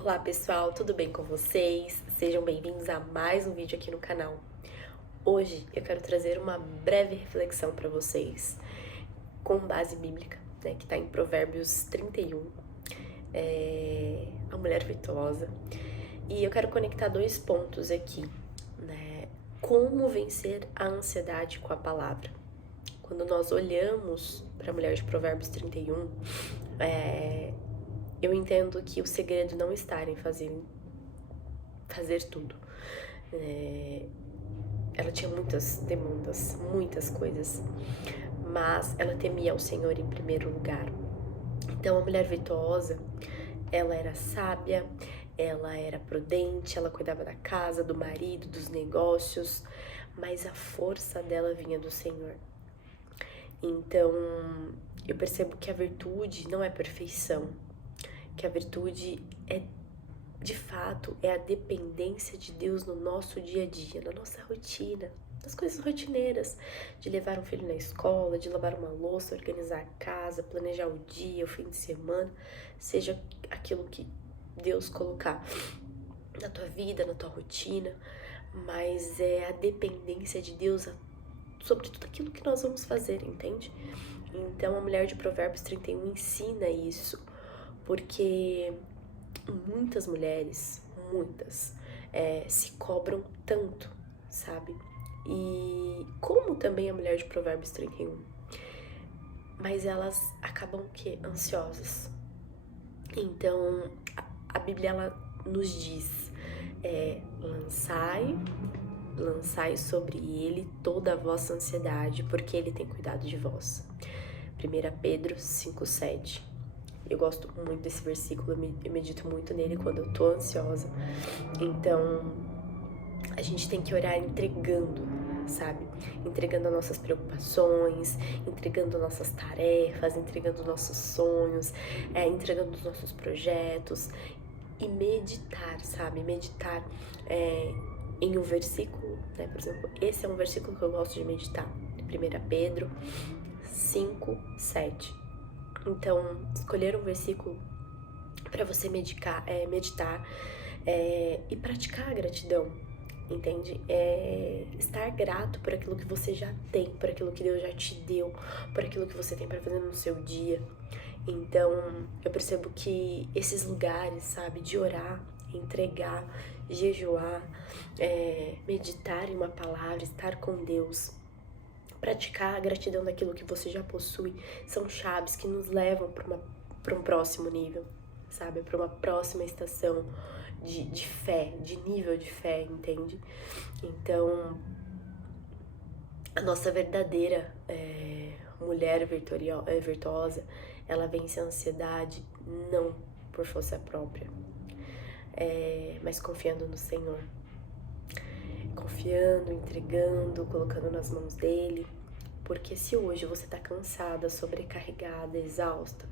Olá pessoal, tudo bem com vocês? Sejam bem-vindos a mais um vídeo aqui no canal. Hoje eu quero trazer uma breve reflexão para vocês com base bíblica, que está em Provérbios 31, a mulher virtuosa. E eu quero conectar dois pontos aqui, né? Como vencer a ansiedade com a palavra. Quando nós olhamos para a mulher de Provérbios 31, eu entendo que o segredo não está em fazer tudo. Ela tinha muitas demandas, muitas coisas, mas ela temia o Senhor em primeiro lugar. Então a mulher virtuosa, ela era sábia, ela era prudente, ela cuidava da casa, do marido, dos negócios, mas a força dela vinha do Senhor. Então eu percebo que a virtude não é perfeição, que a virtude é, de fato, é a dependência de Deus no nosso dia a dia, na nossa rotina, nas coisas rotineiras, de levar um filho na escola, de lavar uma louça, organizar a casa, planejar o dia, o fim de semana, seja aquilo que Deus colocar na tua vida, na tua rotina, mas é a dependência de Deus sobre tudo aquilo que nós vamos fazer, entende? Então a mulher de Provérbios 31 ensina isso, porque muitas mulheres, se cobram tanto, sabe? E como também a mulher de Provérbios 31. Mas elas acabam o quê? Ansiosas. Então, a Bíblia, ela nos diz, lançai sobre ele toda a vossa ansiedade, porque ele tem cuidado de vós. 1 Pedro 5,7. Eu gosto muito desse versículo, eu medito muito nele quando eu tô ansiosa. Então, a gente tem que orar entregando, sabe? Entregando as nossas preocupações, entregando nossas tarefas, entregando nossos sonhos, entregando os nossos projetos. E meditar, sabe? Meditar em um versículo, né? Por exemplo, esse é um versículo que eu gosto de meditar. 1 Pedro 5,7. Então, escolher um versículo para você meditar e praticar a gratidão, entende? Estar grato por aquilo que você já tem, por aquilo que Deus já te deu, por aquilo que você tem para fazer no seu dia. Então, eu percebo que esses lugares, sabe, de orar, entregar, jejuar, meditar em uma palavra, estar com Deus, praticar a gratidão daquilo que você já possui, são chaves que nos levam para um próximo nível, sabe? Para uma próxima estação de fé, de nível de fé, entende? Então, a nossa verdadeira mulher virtuosa, ela vence a ansiedade não por força própria, mas confiando no Senhor. Confiando, entregando, colocando nas mãos dele. Porque se hoje você tá cansada, sobrecarregada, exausta,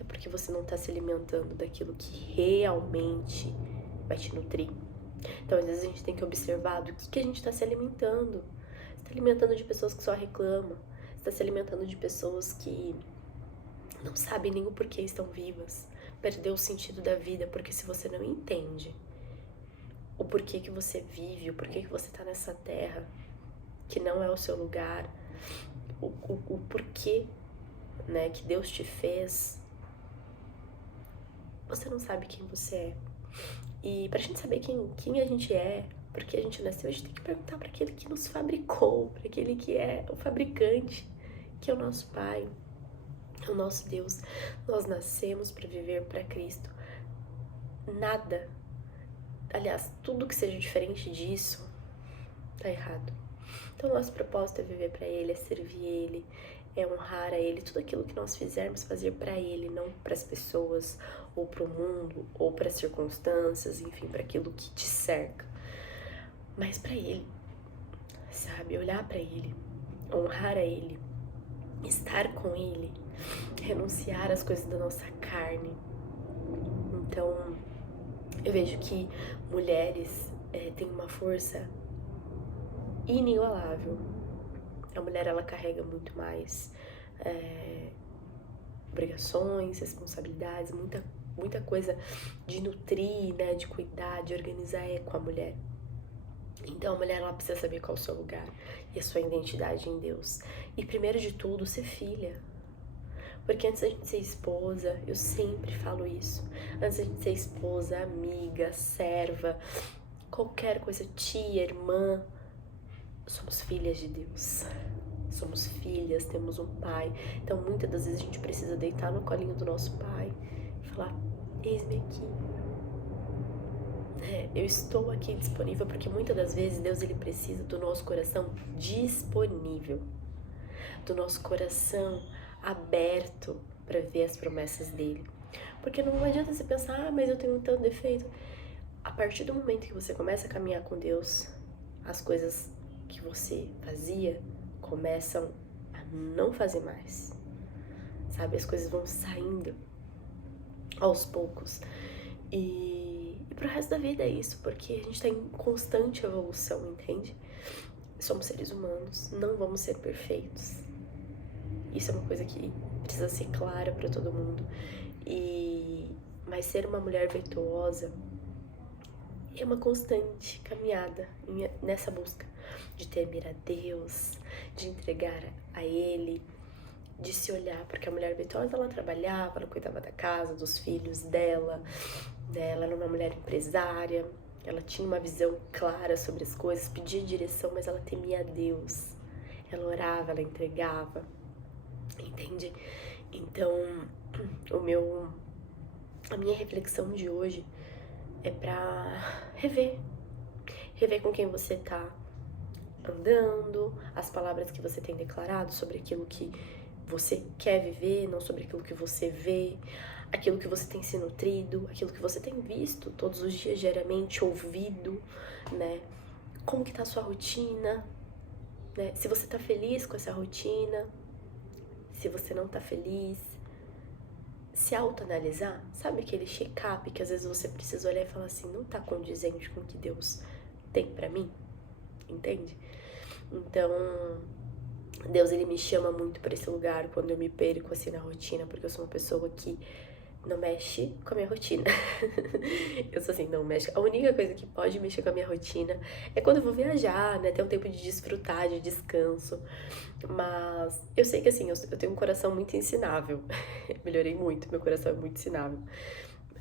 é porque você não tá se alimentando daquilo que realmente vai te nutrir. Então, às vezes a gente tem que observar do que a gente tá se alimentando. Você tá alimentando de pessoas que só reclamam. Você tá se alimentando de pessoas que não sabem nem o porquê estão vivas. Perdeu o sentido da vida, porque se você não entende o porquê que você vive, o porquê que você tá nessa terra, que não é o seu lugar, o porquê, né, que Deus te fez, você não sabe quem você é. E pra gente saber quem a gente é, porque a gente nasceu, a gente tem que perguntar para aquele que nos fabricou, para aquele que é o fabricante, que é o nosso Pai, é o nosso Deus. Nós nascemos para viver para Cristo. Nada, aliás, tudo que seja diferente disso tá errado. Então, nosso propósito é viver para Ele, é servir Ele, é honrar a Ele. Tudo aquilo que nós fizermos, fazer para Ele, não para as pessoas, ou para o mundo, ou para as circunstâncias, enfim, para aquilo que te cerca. Mas para Ele, sabe? Olhar para Ele, honrar a Ele, estar com Ele, renunciar às coisas da nossa carne. Então, eu vejo que mulheres têm uma força inigualável. A mulher, ela carrega muito mais obrigações, responsabilidades, muita muita coisa de nutrir, né, de cuidar, de organizar é com a mulher. Então a mulher, ela precisa saber qual é o seu lugar e a sua identidade em Deus. E primeiro de tudo, ser filha. Porque antes da gente ser esposa, eu sempre falo isso, antes da gente ser esposa, amiga, serva, qualquer coisa, tia, irmã, somos filhas de Deus. Somos filhas, temos um pai. Então muitas das vezes a gente precisa deitar no colinho do nosso pai e falar: eis-me aqui. Eu estou aqui disponível, porque muitas das vezes Deus, ele precisa do nosso coração disponível, do nosso coração aberto para ver as promessas dele. Porque não adianta você pensar: mas eu tenho tanto defeito. A partir do momento que você começa a caminhar com Deus, as coisas que você fazia começam a não fazer mais, sabe? As coisas vão saindo aos poucos. E pro resto da vida é isso, porque a gente tá em constante evolução, entende? Somos seres humanos, não vamos ser perfeitos. Isso é uma coisa que precisa ser clara para todo mundo. Mas ser uma mulher virtuosa é uma constante caminhada nessa busca de temer a Deus, de entregar a Ele, de se olhar, porque a mulher virtuosa, ela trabalhava, ela cuidava da casa, dos filhos dela, né? Ela era uma mulher empresária, ela tinha uma visão clara sobre as coisas, pedia direção, mas ela temia a Deus, ela orava, ela entregava, entende? Então, a minha reflexão de hoje é pra rever com quem você tá andando, as palavras que você tem declarado sobre aquilo que você quer viver, não sobre aquilo que você vê, aquilo que você tem se nutrido, aquilo que você tem visto todos os dias, diariamente, ouvido, né? Como que tá a sua rotina, né? Se você tá feliz com essa rotina, se você não tá feliz, se autoanalisar, sabe aquele check-up que às vezes você precisa olhar e falar assim: não tá condizente com o que Deus tem pra mim, entende? Então, Deus, ele me chama muito pra esse lugar quando eu me perco assim na rotina, porque eu sou uma pessoa que não mexe com a minha rotina. Eu sou assim, não mexe. A única coisa que pode mexer com a minha rotina é quando eu vou viajar, né? Ter um tempo de desfrutar, de descanso. Mas eu sei que assim, eu tenho um coração muito ensinável. Melhorei muito, meu coração é muito ensinável.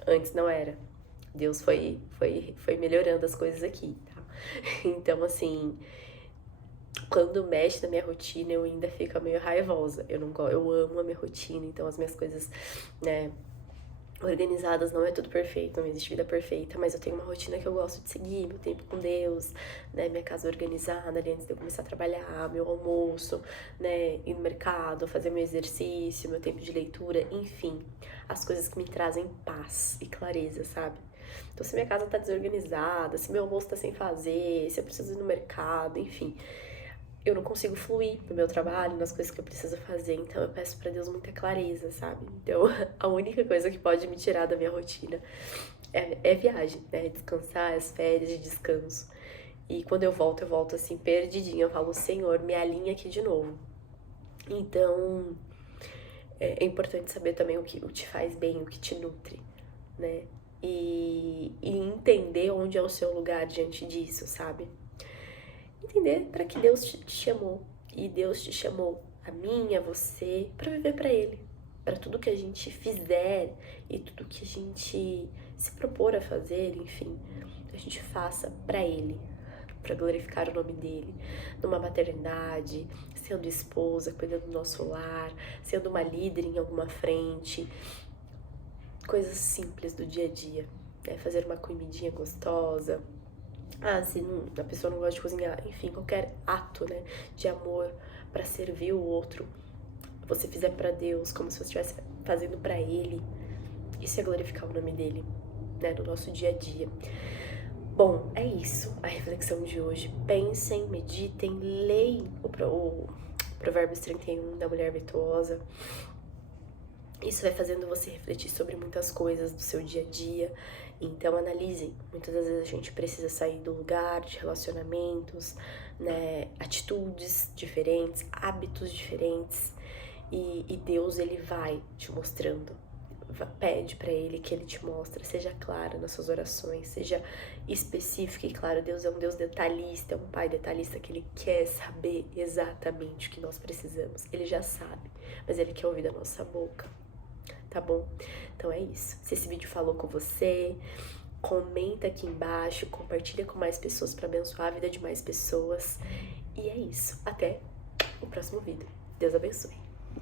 Antes não era. Deus foi melhorando as coisas aqui, tá? Então, assim, quando mexe na minha rotina, eu ainda fico meio raivosa. Eu amo a minha rotina, então as minhas coisas, né, organizadas, não é tudo perfeito, não existe vida perfeita, mas eu tenho uma rotina que eu gosto de seguir, meu tempo com Deus, né, minha casa organizada ali antes de eu começar a trabalhar, meu almoço, né, ir no mercado, fazer meu exercício, meu tempo de leitura, enfim, as coisas que me trazem paz e clareza, sabe? Então, se minha casa tá desorganizada, se meu almoço tá sem fazer, se eu preciso ir no mercado, enfim, eu não consigo fluir no meu trabalho, nas coisas que eu preciso fazer, então eu peço pra Deus muita clareza, sabe? Então, a única coisa que pode me tirar da minha rotina é viagem, né? Descansar, as férias de descanso. E quando eu volto assim, perdidinha, eu falo: Senhor, me alinha aqui de novo. Então, é importante saber também o que te faz bem, o que te nutre, né? E entender onde é o seu lugar diante disso, sabe? Entender para que Deus te chamou. E Deus te chamou, a mim, a você, para viver para Ele. Para tudo que a gente fizer e tudo que a gente se propor a fazer, enfim, a gente faça para Ele, para glorificar o nome dEle. Numa maternidade, sendo esposa, cuidando do nosso lar, sendo uma líder em alguma frente. Coisas simples do dia a dia, né? Fazer uma comidinha gostosa. Se a pessoa não gosta de cozinhar, enfim, qualquer ato, né, de amor para servir o outro, você fizer para Deus, como se você estivesse fazendo para Ele, isso é glorificar o nome dEle, né, no nosso dia a dia. Bom, é isso, a reflexão de hoje. Pensem, meditem, leem o Provérbios 31 da Mulher Virtuosa. Isso vai fazendo você refletir sobre muitas coisas do seu dia a dia. Então, analisem. Muitas das vezes a gente precisa sair do lugar de relacionamentos, né? Atitudes diferentes, hábitos diferentes. E Deus, ele vai te mostrando Pede pra Ele que Ele te mostre, seja clara nas suas orações, seja específica e claro. Deus é um Deus detalhista, é um Pai detalhista que Ele quer saber exatamente o que nós precisamos. Ele já sabe, mas Ele quer ouvir da nossa boca, tá bom? Então é isso. Se esse vídeo falou com você, comenta aqui embaixo, compartilha com mais pessoas para abençoar a vida de mais pessoas. E é isso. Até o próximo vídeo. Deus abençoe.